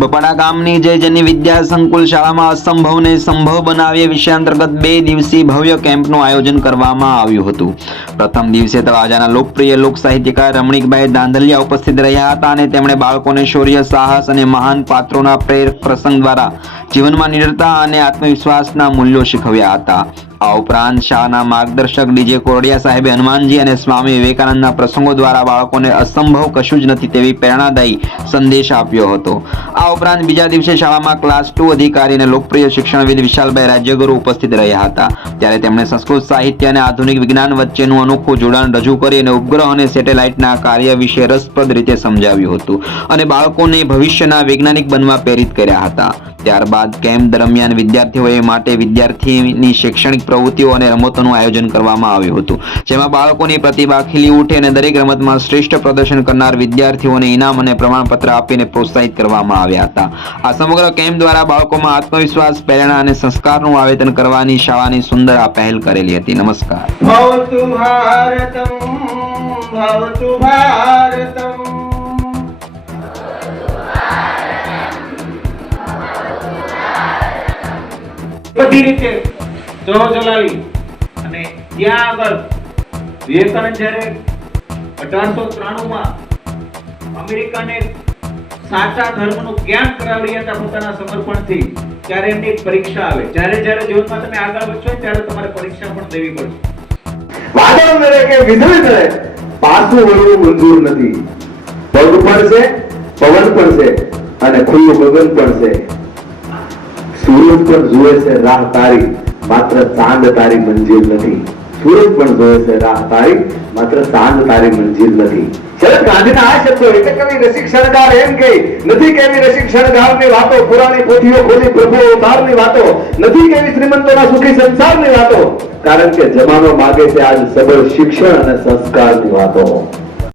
બપાડા ગામની જય જની વિદ્યા સંકુલ શાળામાં અસંભવને સંભવ બનાવીએ વિષય અંતર્ગત 2 દિવસીય ભવ્ય કેમ્પનું આયોજન કરવામાં આવ્યું હતું। પ્રથમ દિવસે તળાજાના લોકપ્રિય લોક સાહિત્યકાર રમણીકભાઈ દાંધલિયા ઉપસ્થિત રહ્યા હતા અને તેમણે બાળકોને શૌર્ય, સાહસ અને મહાન પાત્રોના પ્રેરક પ્રસંગ દ્વારા જીવનમાં નિડરતા અને આત્મવિશ્વાસના મૂલ્યો શીખવ્યા હતા। આ ઉપરાંત શાળાના માર્ગદર્શક ડીજે કોરડિયા સાહેબે હનુમાનજી અને સ્વામી વિવેકાનંદના પ્રસંગો દ્વારા બાળકોને અસંભવ કશું જ નથી તેવી પ્રેરણાદાયી સંદેશ આપ્યો હતો। આ ઉપરાંત બીજા દિવસે શાળામાં ક્લાસ 2 અધિકારી અને લોકપ્રિય શિક્ષણવિદ વિશાલભાઈ રાજ્યગુરુ ઉપસ્થિત રહ્યા હતા। ત્યારે તેમણે સંસ્કૃત સાહિત્ય અને આધુનિક વિજ્ઞાન વચ્ચેનું અનોખું જોડાણ રજૂ કરી અને ઉપગ્રહ અને સેટેલાઇટના કાર્ય વિશે રસપ્રદ રીતે સમજાવ્યું હતું અને બાળકોને ભવિષ્યના વૈજ્ઞાનિક બનવા પ્રેરિત કર્યા હતા। ત્યારબાદ કેમ્પ દરમિયાન વિદ્યાર્થીઓ માટે વિદ્યાર્થીની શૈક્ષણિક પ્રવૃત્તિઓ અને રમતોનું આયોજન કરવામાં આવ્યું હતું, જેમાં બાળકોની પ્રતિભા ખીલી ઉઠે અને દરેક રમતમાં શ્રેષ્ઠ પ્રદર્શન કરનાર વિદ્યાર્થીઓને ઇનામ અને પ્રમાણપત્ર આપીને પ્રોત્સાહિત કરવામાં આવ્યા હતા। આ સમગ્ર કેમ્પ દ્વારા બાળકોમાં આત્મવિશ્વાસ, પ્રેરણા અને સંસ્કારનું આવેદન કરવાની શાળાની સુંદર આ પહેલ કરેલી હતી। નમસ્કાર। ભવતુ ભારતમ ભવતુ ભારતમ। બધી રીતે ચલાવી અને ત્યાં આગળ વિવેકાનંદ જ્યારે 1893 અમેરિકાને સાચા ધર્મનું જ્ઞાન કરાવ્યા હતા પોતાના સમર્પણથી, ત્યારે એમની એક પરીક્ષા આવે। જ્યારે જીવનમાં તમે આગળ વધશો ત્યારે તમારે પરીક્ષા પણ દેવી પડશે। વાદળ નડે કે વીજળી નડે, પાછું વળવું મંજૂર નથી। પગ પડશે, પવન પડશે અને ખુલ્લું ગગન પડશે। સૂરજ પણ જોવે છે રાહ તારી, માત્ર ચાંદ તારી મંજિલ નથી। સૂરજ પણ જોવે છે રાહ તારી, માત્ર ચાંદ તારી મંજિલ નથી। શરદ ગાંધીના આ શબ્દો એટલે કવિ રસિક શણગાર એમ કે નથી કેવી રસિક શણગારની વાતો, પુરાણી પોથીઓ ખોલી પ્રભુ અવતારની વાતો, નથી કેવી શ્રીમંતોના સુખી સંસારની વાતો, કારણ કે જમાનો માગે છે આજ સબળ શિક્ષણ અને સંસ્કારની વાતો।